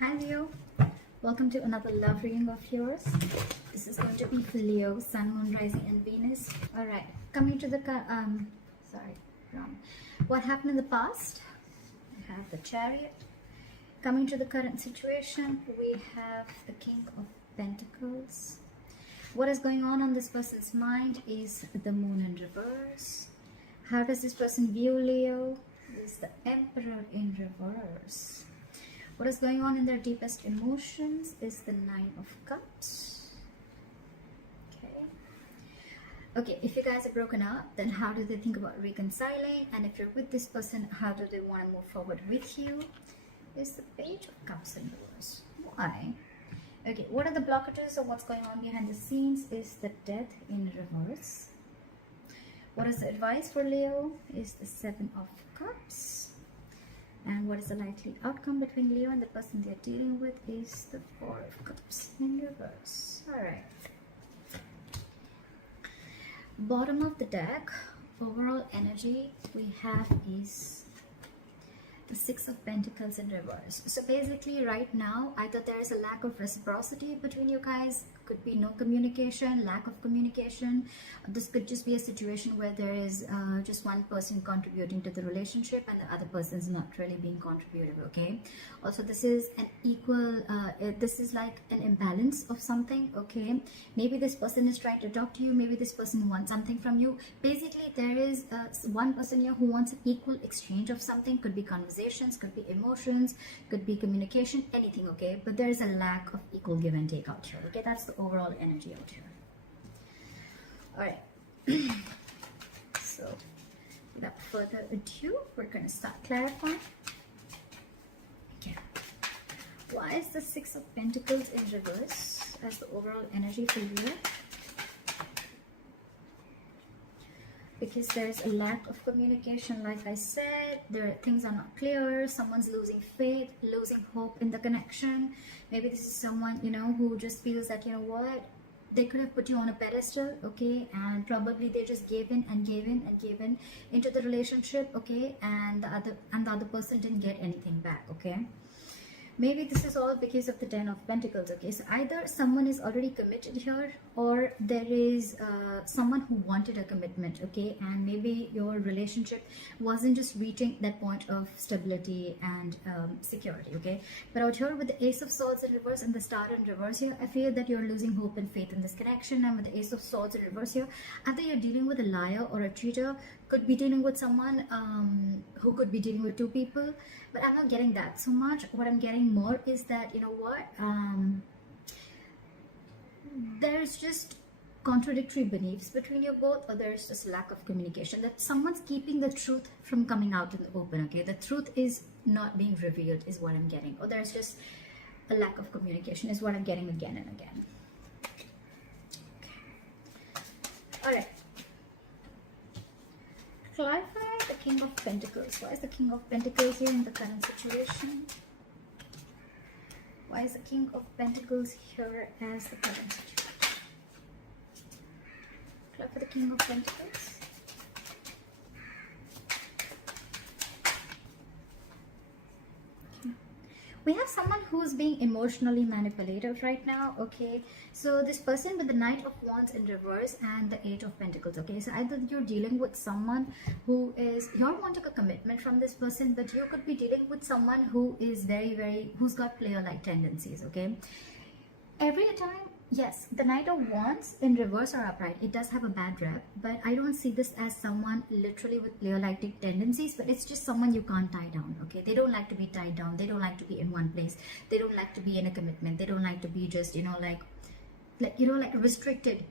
Hi Leo, welcome to another love reading of yours. This is going to be for Leo, Sun, Moon, Rising and Venus. Alright, coming to the, what happened in the past? We have the Chariot. Coming to the current situation, we have the King of Pentacles. What is going on this person's mind is the Moon in reverse. How does this person view Leo? Is the Emperor in reverse. What is going on in their deepest emotions is the Nine of Cups. Okay, if you guys are broken up, then how do they think about reconciling? And if you're with this person, how do they want to move forward with you? Is the Page of Cups in reverse. Why? Okay, what are the blockages of what's going on behind the scenes? Is the Death in reverse. What is the advice for Leo? Is the Seven of Cups. And what is the likely outcome between Leo and the person they're dealing with? Is the Four of Cups in reverse. Alright. Bottom of the deck, overall energy we have is the Six of Pentacles in reverse. So basically right now, either there is a lack of reciprocity between you guys, could be no communication, lack of communication. This could just be a situation where there is just one person contributing to the relationship and the other person is not really being contributive, okay? Also, this is an equal, this is like an imbalance of something, okay? Maybe this person is trying to talk to you, maybe this person wants something from you. Basically, there is one person here who wants an equal exchange of something. Could be conversations, could be emotions, could be communication, anything, okay? But there is a lack of equal give and take out here, okay? That's the overall energy out here. All right. So without further ado, we're going to start clarifying. Okay. Why is the Six of Pentacles in reverse as the overall energy for you? Because there's a lack of communication, like I said, things are not clear, someone's losing faith, losing hope in the connection. Maybe this is someone, you know, who just feels that, you know what, they could have put you on a pedestal, okay, and probably they just gave in and gave in and gave in into the relationship, okay, and the other person didn't get anything back, okay. Maybe this is all because of the Ten of Pentacles, okay. So either someone is already committed here, or there is someone who wanted a commitment, okay, and maybe your relationship wasn't just reaching that point of stability and security, okay. But out here with the Ace of Swords in reverse and the Star in reverse here, I feel that you're losing hope and faith in this connection. And with the Ace of Swords in reverse here, either you're dealing with a liar or a cheater, could be dealing with someone who could be dealing with two people, but I'm not getting that so much. What I'm getting more is that, you know what, there's just contradictory beliefs between you both, or there's just lack of communication, that someone's keeping the truth from coming out in the open, okay. The truth is not being revealed is what I'm getting, or there's just a lack of communication is what I'm getting again and again. Okay. All right. Clarify the King of Pentacles. Why is the King of Pentacles here in the current situation? Why is the King of Pentacles here as the current situation? Clarify the King of Pentacles. We have someone who's being emotionally manipulative right now, okay. So this person with the Knight of Wands in reverse and the Eight of Pentacles, okay. So either you're dealing with someone who is, you're wanting a commitment from this person, but you could be dealing with someone who is who's got player-like tendencies, okay. Every time, yes, the Knight of Wands in reverse or upright, it does have a bad rep, but I don't see this as someone literally with player-like tendencies, but it's just someone you can't tie down, okay. They don't like to be tied down, they don't like to be in one place, they don't like to be in a commitment, they don't like to be just, you know, like restricted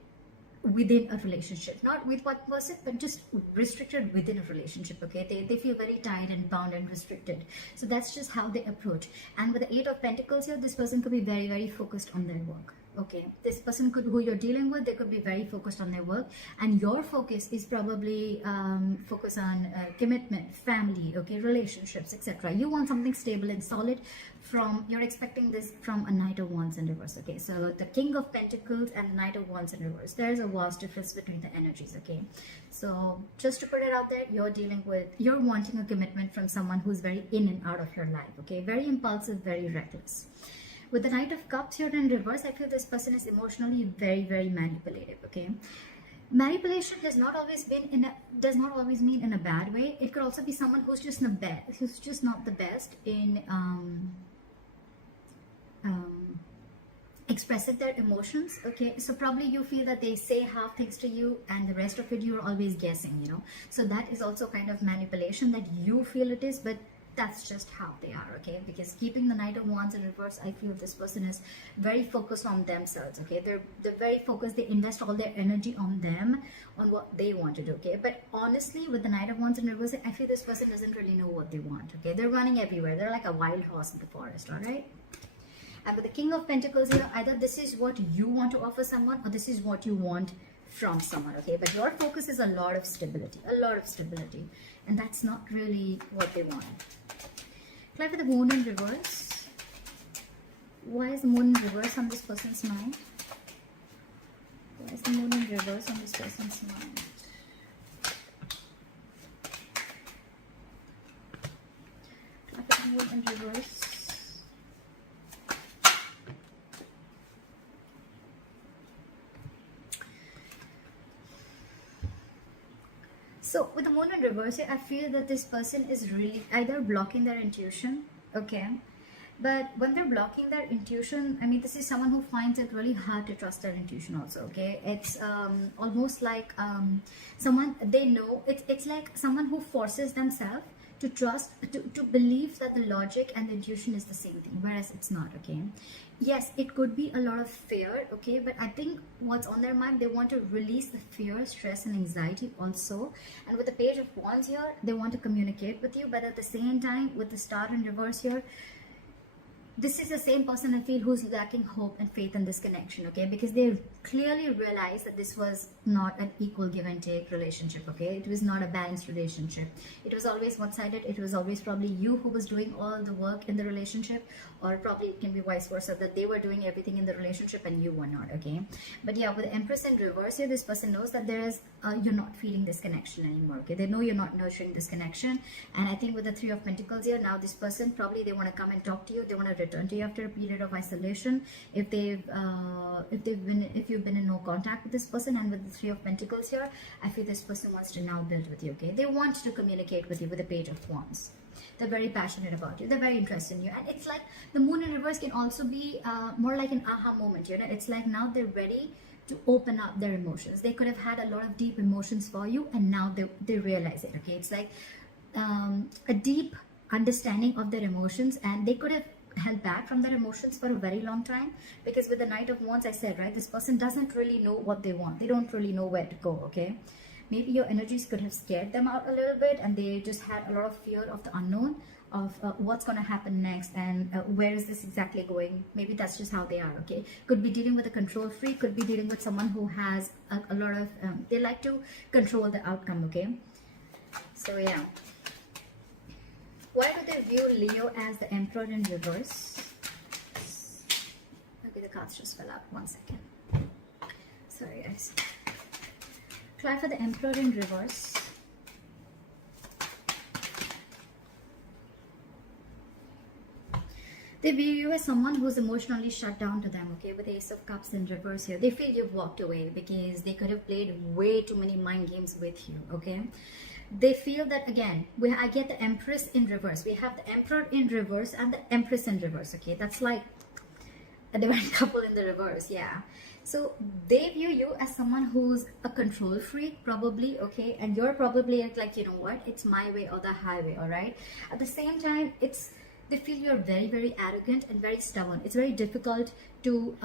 within a relationship, not with one person, but just restricted within a relationship, okay. They feel very tied and bound and restricted, so that's just how they approach. And with the Eight of Pentacles here, this person could be very focused on their work, okay? This person who you're dealing with, they could be very focused on their work, and your focus is probably focus on commitment, family, okay, relationships, etc. You want something stable and solid from, you're expecting this from a Knight of Wands in reverse, okay? So the King of Pentacles and the Knight of Wands in reverse, there's a vast difference between the energies, okay? So just to put it out there, you're wanting a commitment from someone who's very in and out of your life, okay? Very impulsive, very reckless. With the Knight of Cups here in reverse, I feel this person is emotionally very, very manipulative, okay? Manipulation does not always mean in a bad way. It could also be someone who's just not the best in expressing their emotions, okay? So probably you feel that they say half things to you and the rest of it you're always guessing, you know? So that is also kind of manipulation that you feel it is, but that's just how they are, okay? Because keeping the Knight of Wands in reverse, I feel this person is very focused on themselves, okay? They're very focused. They invest all their energy on them, on what they want to do, okay? But honestly, with the Knight of Wands in reverse, I feel this person doesn't really know what they want, okay? They're running everywhere. They're like a wild horse in the forest, all right? And with the King of Pentacles here, either this is what you want to offer someone, or this is what you want from someone, okay? But your focus is a lot of stability, and that's not really what they want. Apply for the Moon in reverse. Why is the Moon in reverse on this person's mind? Why is the Moon in reverse on this person's mind? Apply for the Moon in reverse. So with the Moon in reverse, I feel that this person is really either blocking their intuition, okay? But when they're blocking their intuition, I mean, this is someone who finds it really hard to trust their intuition also, okay? It's almost like someone, they know, it's like someone who forces themselves to trust, to believe that the logic and the intuition is the same thing, whereas it's not, okay? Yes, it could be a lot of fear, okay? But I think what's on their mind, they want to release the fear, stress, and anxiety also. And with the Page of Wands here, they want to communicate with you, but at the same time, with the Star in reverse here, this is the same person I feel who's lacking hope and faith in this connection, okay? Because they clearly realized that this was not an equal give and take relationship, okay? It was not a balanced relationship. It was always one-sided. It was always probably you who was doing all the work in the relationship, or probably it can be vice versa, that they were doing everything in the relationship and you were not, okay? But yeah, with the Empress in reverse here, this person knows that there is, you're not feeling this connection anymore, okay? They know you're not nurturing this connection. And I think with the Three of Pentacles here, now this person, probably they want to come and talk to you. They want to return to you after a period of isolation. If you've been in no contact with this person. And with the Three of Pentacles here, I feel this person wants to now build with you, okay? They want to communicate with you with the Page of Wands. They're very passionate about you. They're very interested in you. And it's like the Moon in reverse can also be more like an aha moment, you know? It's like now they're ready to open up their emotions. They could have had a lot of deep emotions for you, and now they realize it, okay? It's like a deep understanding of their emotions, and they could have held back from their emotions for a very long time, because with the Knight of Wands, I said, right, this person doesn't really know what they want. They don't really know where to go, okay? Maybe your energies could have scared them out a little bit, and they just had a lot of fear of the unknown, of what's going to happen next, and where is this exactly going. Maybe that's just how they are, okay? Could be dealing with a control freak, could be dealing with someone who has a lot of they like to control the outcome, okay? So yeah, why do they view Leo as the Emperor in reverse? Okay, the cards just fell out. 1 second. Sorry guys. Try for the Emperor in reverse. They view you as someone who's emotionally shut down to them, okay? With the Ace of Cups in reverse here, they feel you've walked away because they could have played way too many mind games with you, okay? They feel that, again, I get the Empress in reverse. We have the Emperor in reverse and the Empress in reverse, okay? That's like a divine couple in the reverse, yeah. So they view you as someone who's a control freak, probably, okay? And you're probably like, you know what? It's my way or the highway, all right? At the same time, they feel you're very, very arrogant and very stubborn. It's very difficult to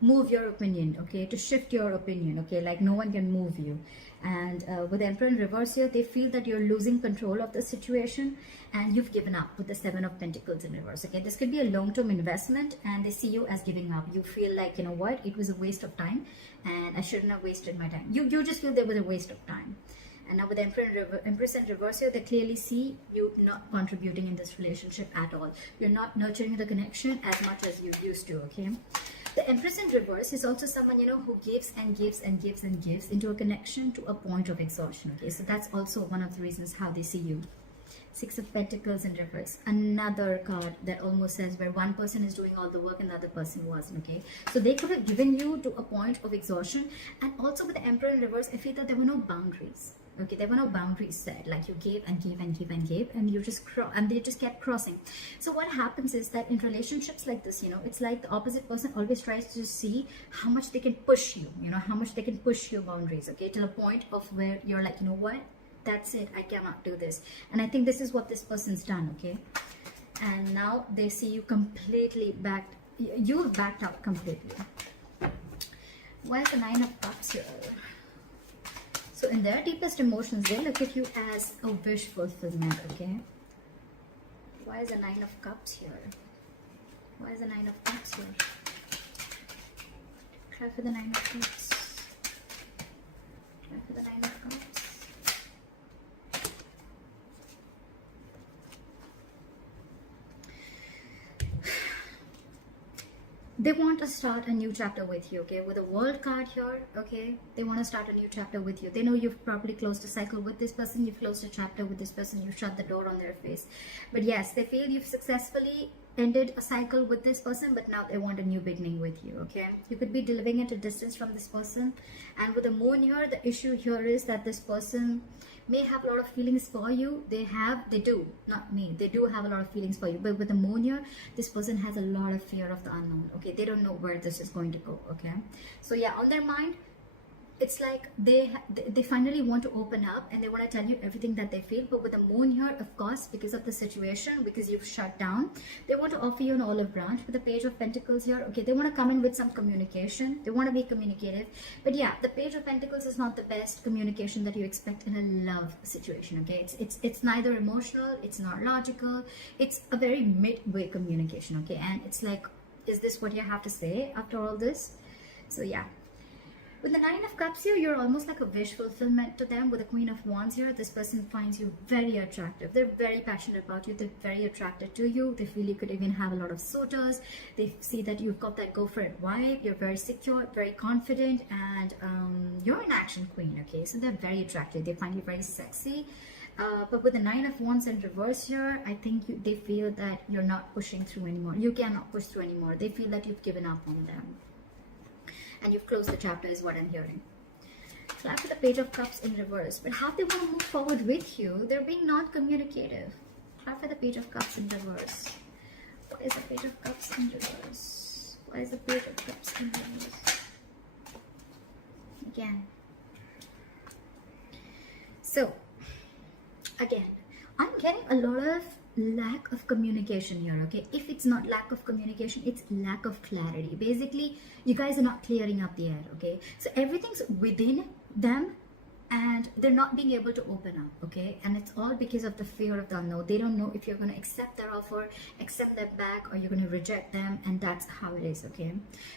move your opinion, okay, to shift your opinion, okay, like no one can move you. And with the Emperor in reverse here, they feel that you're losing control of the situation and you've given up with the Seven of Pentacles in reverse, okay. This could be a long-term investment and they see you as giving up. You feel like, you know what, it was a waste of time and I shouldn't have wasted my time. You just feel there was a waste of time. And now with the Empress in reverse here, they clearly see you not contributing in this relationship at all. You're not nurturing the connection as much as you used to, okay. The Empress in reverse is also someone, you know, who gives and gives and gives and gives into a connection to a point of exhaustion, okay. So that's also one of the reasons how they see you. Six of Pentacles in reverse, another card that almost says where one person is doing all the work and the other person wasn't, okay. So they could have given you to a point of exhaustion. And also with the Emperor in reverse, I feel that there were no boundaries, okay. There were no boundaries set, like you gave and gave and gave and gave and you just and they just kept crossing. So what happens is that in relationships like this, you know, it's like the opposite person always tries to see how much they can push you, you know, how much they can push your boundaries, okay, to the point of where you're like, you know what, that's it, I cannot do this. And I think this is what this person's done, okay. And now they see you completely backed, you've backed out completely. Why is the Nine of Cups here? So in their deepest emotions, they look at you as a wish fulfillment, okay. Why is the Nine of Cups here? Why is the Nine of Cups here? Try for the Nine of Cups. Try for the Nine of Cups. They want to start a new chapter with you, okay. With a World card here, okay, they want to start a new chapter with you. They know you've probably closed a cycle with this person, you've closed a chapter with this person, you've shut the door on their face. But yes, they feel you've successfully ended a cycle with this person, but now they want a new beginning with you, okay. You could be living at a distance from this person. And with the Moon here, the issue here is that this person may have a lot of feelings for you. They do, not me, they do have a lot of feelings for you. But with the Moon here, this person has a lot of fear of the unknown, okay. They don't know where this is going to go, okay. So yeah, on their mind, it's like they finally want to open up and they want to tell you everything that they feel. But with the Moon here, of course, because of the situation, because you've shut down, they want to offer you an olive branch. With the Page of Pentacles here, okay, they want to come in with some communication. They want to be communicative. But yeah, the Page of Pentacles is not the best communication that you expect in a love situation, okay. It's neither emotional, it's not logical, it's a very midway communication, okay. And it's like, is this what you have to say after all this? So yeah. With the Nine of Cups here, you're almost like a wish fulfillment to them. With the Queen of Wands here, this person finds you very attractive. They're very passionate about you. They're very attracted to you. They feel you could even have a lot of suitors. They see that you've got that go for it vibe. You're very secure, very confident, and you're an action queen, okay? So they're very attractive. They find you very sexy. But with the Nine of Wands in reverse here, I think they feel that you're not pushing through anymore. You cannot push through anymore. They feel that you've given up on them. And you've closed the chapter is what I'm hearing. So after the Page of Cups in reverse, but how they want to move forward with you, they're being not communicative. After the Page of Cups in reverse. What is the Page of Cups in reverse? Why is the Page of Cups in reverse? Again. So, again, I'm getting a lot of lack of communication here, okay. If it's not lack of communication, it's lack of clarity. Basically, you guys are not clearing up the air, okay. So everything's within them and they're not being able to open up, okay. And it's all because of the fear of the unknown. They don't know if you're going to accept their offer, accept them back, or you're going to reject them, and that's how it is, okay.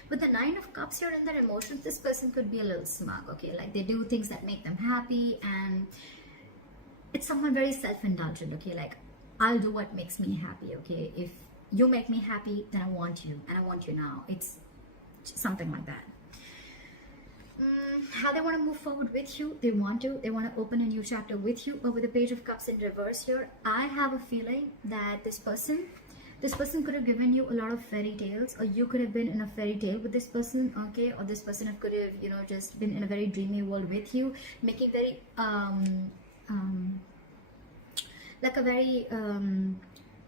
With the Nine of Cups here in their emotions, this person could be a little smug, okay. Like they do things that make them happy, and it's someone very self-indulgent, okay. Like, I'll do what makes me happy, okay. If you make me happy, then I want you, and I want you now. It's something like that. How they want to move forward with you, they want to open a new chapter with you. But with the Page of Cups in reverse here, I have a feeling that this person could have given you a lot of fairy tales, or you could have been in a fairy tale with this person, okay. Or this person could have, you know, just been in a very dreamy world with you, making very like a very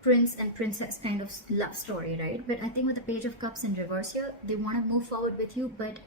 prince and princess kind of love story, right? But I think with the Page of Cups in reverse here, they want to move forward with you, but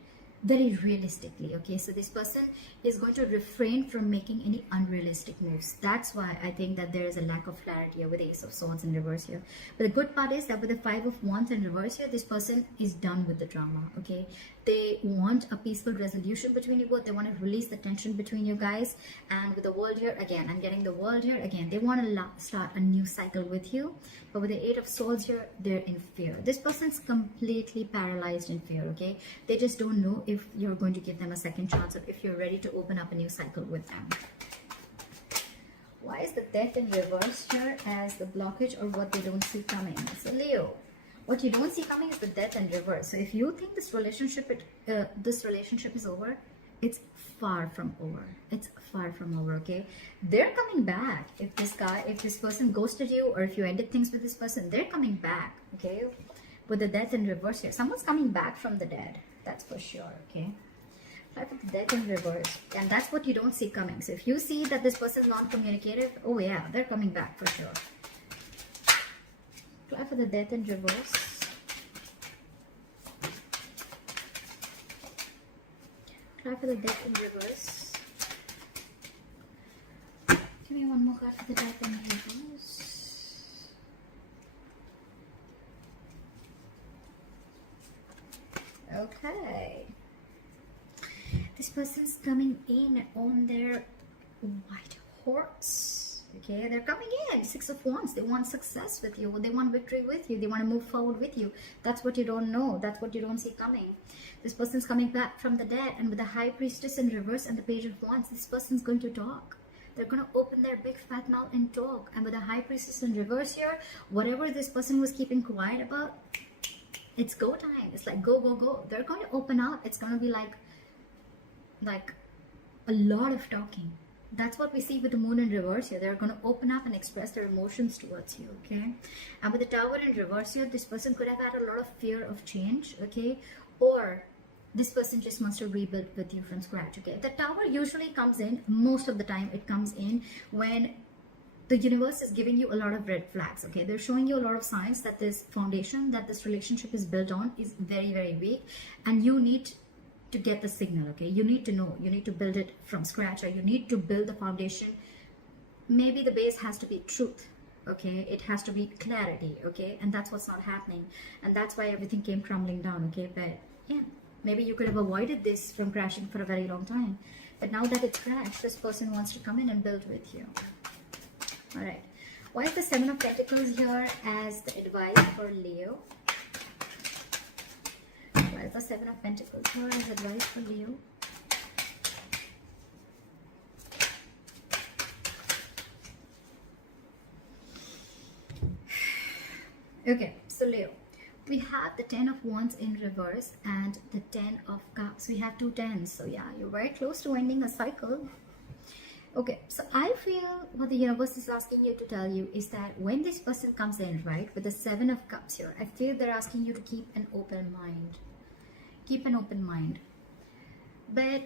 very realistically. Okay, so this person is going to refrain from making any unrealistic moves. That's why I think that there is a lack of clarity here with the Ace of Swords in reverse here. But the good part is that with the Five of Wands in reverse here, this person is done with the drama. Okay, they want a peaceful resolution between you both. They want to release the tension between you guys. And with the World here, again, I'm getting the World here again. They want to start a new cycle with you. But with the Eight of Swords here, they're in fear. This person's completely paralyzed in fear. Okay, they just don't know if you're going to give them a second chance or if you're ready to open up a new cycle with them. Why is the Death in reverse here as the blockage or what they don't see coming? So Leo, what you don't see coming is the Death in reverse. So if you think this relationship is over, it's far from over. It's far from over. Okay, they're coming back. If this person ghosted you, or if you ended things with this person, they're coming back. Okay, with the Death in reverse here, someone's coming back from the dead. That's for sure. Okay, try for the Death in reverse, and that's what you don't see coming. So if you see that this person is non-communicative, oh yeah, they're coming back for sure. Try for the Death in reverse. Try for the Death in reverse. Give me one more card for the Death in reverse. Okay. This person's coming in on their white horse. Okay, they're coming in. Six of Wands. They want success with you. They want victory with you. They want to move forward with you. That's what you don't know. That's what you don't see coming. This person's coming back from the dead, and with the High Priestess in reverse and the Page of Wands, this person's going to talk. They're going to open their big fat mouth and talk. And with the High Priestess in reverse here, whatever this person was keeping quiet about, it's go time. It's like go, go, go. They're going to open out. It's going to be like a lot of talking. That's what we see with the Moon in reverse here. They're going to open up and express their emotions towards you. Okay, and with the Tower in reverse here, this person could have had a lot of fear of change. Okay, or this person just wants to rebuild with you from scratch. Okay, the Tower usually comes in, most of the time it comes in when the universe is giving you a lot of red flags. Okay, they're showing you a lot of signs that this foundation that this relationship is built on is very, very weak, and you need to get the signal. Okay, you need to know, you need to build it from scratch, or you need to build the foundation. Maybe the base has to be truth. Okay, it has to be clarity. Okay, and that's what's not happening, and that's why everything came crumbling down. Okay, but yeah, maybe you could have avoided this from crashing for a very long time, but now that it's crashed, this person wants to come in and build with you. All right, why is the Seven of Pentacles here as the advice for Leo? Why is the Seven of Pentacles here as advice for Leo? Okay, so Leo, we have the Ten of Wands in reverse and the Ten of Cups. We have two tens. So yeah, you're very close to ending a cycle. Okay, so I feel what the universe is asking you to tell you is that when this person comes in, right, with the Seven of Cups here, I feel they're asking you to keep an open mind. Keep an open mind. But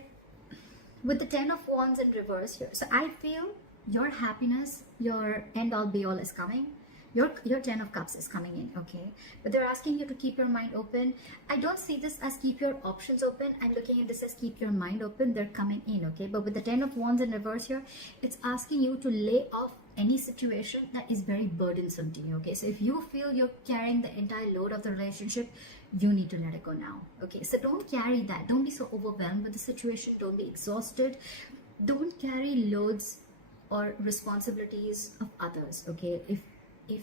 with the Ten of Wands in reverse here, so I feel your happiness, your end all be all is coming. Your Ten of Cups is coming in, okay? But they're asking you to keep your mind open. I don't see this as keep your options open. I'm looking at this as keep your mind open. They're coming in, okay? But with the Ten of Wands in reverse here, it's asking you to lay off any situation that is very burdensome to you, okay? So if you feel you're carrying the entire load of the relationship, you need to let it go now, okay? So don't carry that. Don't be so overwhelmed with the situation. Don't be exhausted. Don't carry loads or responsibilities of others, okay? If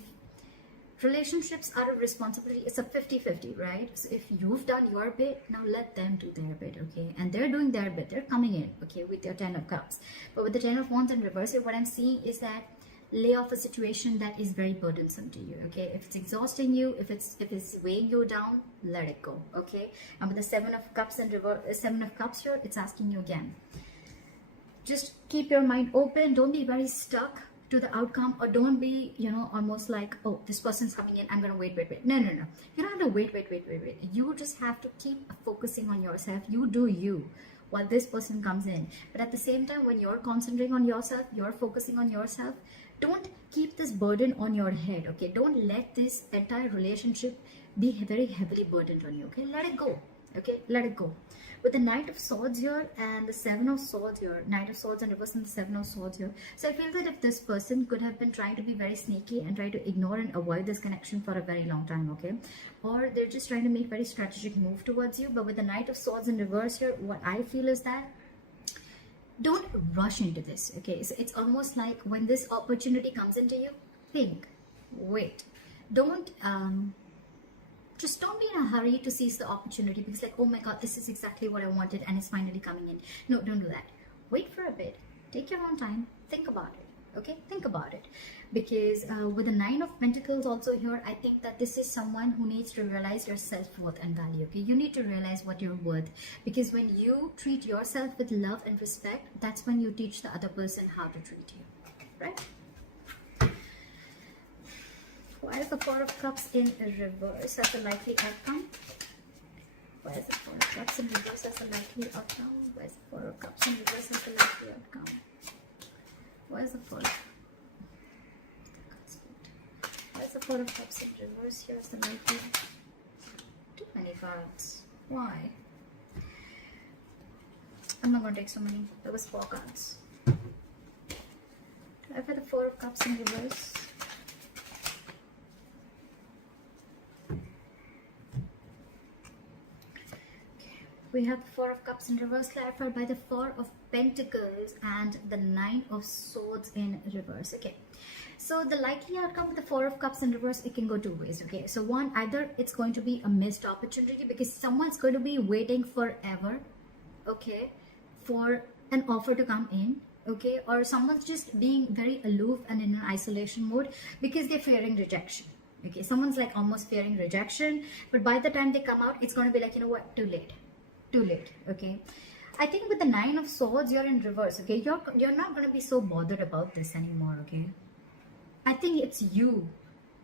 relationships are a responsibility, it's a 50-50, right? So if you've done your bit, now let them do their bit, okay? And they're doing their bit. They're coming in, okay, with your Ten of Cups. But with the Ten of Wands in reverse, what I'm seeing is that lay off a situation that is very burdensome to you, okay? If it's exhausting you, if it's weighing you down, let it go, okay? And with the Seven of Cups and Seven of Cups here, it's asking you again, just keep your mind open. Don't be very stuck to the outcome, or don't be, you know, almost like, oh, this person's coming in, I'm gonna wait. No. You don't have to wait. You just have to keep focusing on yourself. You do you while this person comes in. But at the same time, when you're concentrating on yourself, you're focusing on yourself, don't keep this burden on your head, okay? Don't let this entire relationship be very heavily burdened on you, okay? Let it go. Okay, let it go. With the Knight of Swords here and the Seven of Swords here, Knight of Swords and reverse and the Seven of Swords here. So I feel that if this person could have been trying to be very sneaky and try to ignore and avoid this connection for a very long time, okay? Or they're just trying to make very strategic move towards you. But with the Knight of Swords in reverse here, what I feel is that don't rush into this, okay? So it's almost like when this opportunity comes into you, think, wait. Just don't be in a hurry to seize the opportunity because like, oh my god, this is exactly what I wanted and it's finally coming in. No, don't do that. Wait for a bit. Take your own time. Think about it. Okay? Think about it. Because with the Nine of Pentacles also here, I think that this is someone who needs to realize your self-worth and value. Okay? You need to realize what you're worth. Because when you treat yourself with love and respect, that's when you teach the other person how to treat you. Right? Why is the Four of Cups in reverse as a likely outcome? Why is the Four of Cups in reverse as a likely outcome? Why is the Four of Cups in reverse as a likely outcome? Why is the Four of Why is the Four of Cups in reverse here as the likely? Too many cards. Why? I'm not going to take so many. There was 4 cards. I've had the Four of Cups in reverse. We have the Four of Cups in reverse clarified by the Four of Pentacles and the Nine of Swords in reverse. Okay, so the likely outcome with the Four of Cups in reverse, it can go 2 ways. Okay, so one, either it's going to be a missed opportunity because someone's going to be waiting forever, okay, for an offer to come in, okay, or someone's just being very aloof and in an isolation mode because they're fearing rejection. Okay, someone's like almost fearing rejection, but by the time they come out, it's going to be like, you know what, too late. Too late. Okay, I think with the Nine of Swords you're in reverse. Okay, you're not going to be so bothered about this anymore. Okay, I think it's you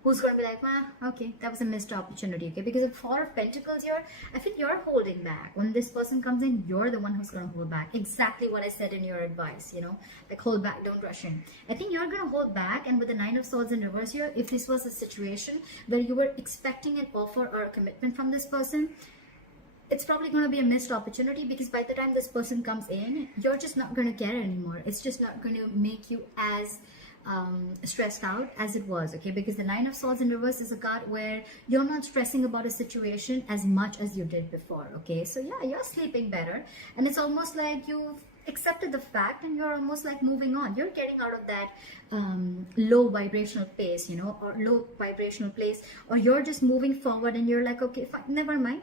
who's going to be like, okay, that was a missed opportunity. Okay, because of Four of Pentacles here, I think you're holding back. When this person comes in, you're the one who's going to hold back. Exactly what I said in your advice, you know, like hold back, don't rush in. I think you're going to hold back. And with the Nine of Swords in reverse here, if this was a situation where you were expecting an offer or a commitment from this person, it's probably going to be a missed opportunity because by the time this person comes in, you're just not going to care anymore. It's just not going to make you as stressed out as it was, okay? Because the Nine of Swords in reverse is a card where you're not stressing about a situation as much as you did before, okay? So yeah, you're sleeping better and it's almost like you've accepted the fact and you're almost like moving on. You're getting out of that low vibrational pace, you know, or low vibrational place, or you're just moving forward and you're like, okay, fine, never mind.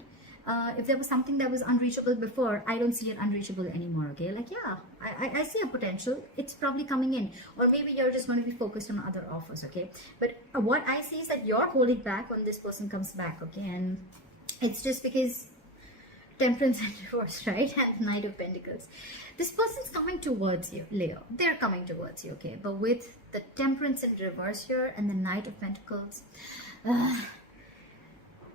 If there was something that was unreachable before, I don't see it unreachable anymore. Okay, like yeah, I see a potential. It's probably coming in, or maybe you're just going to be focused on other offers. Okay, but what I see is that you're holding back when this person comes back. Okay, and it's just because Temperance and reverse, right? And Knight of Pentacles. This person's coming towards you, Leo. They're coming towards you. Okay, but with the Temperance in reverse here and the Knight of Pentacles.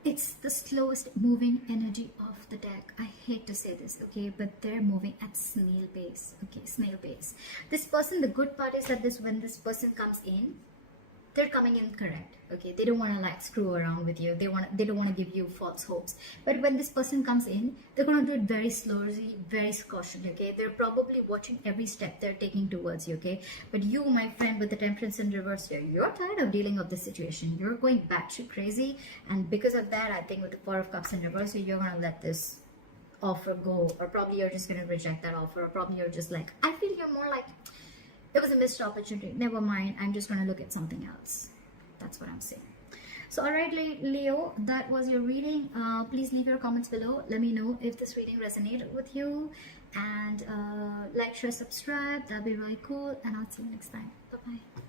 It's the slowest moving energy of the deck. I hate to say this, okay, but they're moving at snail pace. Okay, snail pace. This person, the good part is that when this person comes in, they're coming in correct. Okay, they don't want to like screw around with you. They don't want to give you false hopes. But when this person comes in, they're going to do it very slowly, very cautiously. Okay, they're probably watching every step they're taking towards you. Okay, but you, my friend, with the Temperance in reverse here, you're tired of dealing with this situation. You're going batshit crazy, and because of that, I think with the Four of Cups in reverse here, you're going to let this offer go, or probably you're just going to reject that offer, or probably you're just like, I feel you're more like, it was a missed opportunity, never mind, I'm just going to look at something else. That's what I'm saying. So alright, Leo, that was your reading. Please leave your comments below. Let me know if this reading resonated with you, and like, share, subscribe. That'd be really cool, and I'll see you next time. Bye bye.